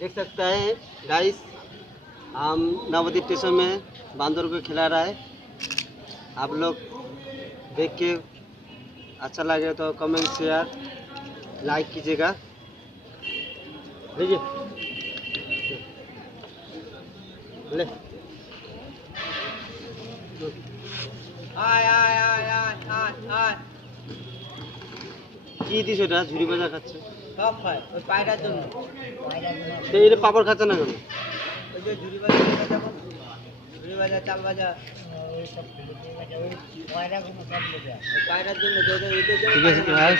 देख सकता है गाइस, हम नवदीप स्टेशन में बांदर को खिला रहा है। आप लोग देख के अच्छा लगे तो कमेंट शेयर लाइक कीजिएगा। देखिए ले কি দিস ওটা? ঝুড়ি ভাজা খাচ্ছে, সব খায় ওই পায়রার জন্য। এই যে পাপড় খাচ্ছে না কেন? ওই যে ঝুড়ি ভাজা, ঝুড়ি ভাজা, চাল ভাজা, ওই সব পায়রা গুলো সব লেগে পায়রার জন্য। ঠিক আছে ভাই।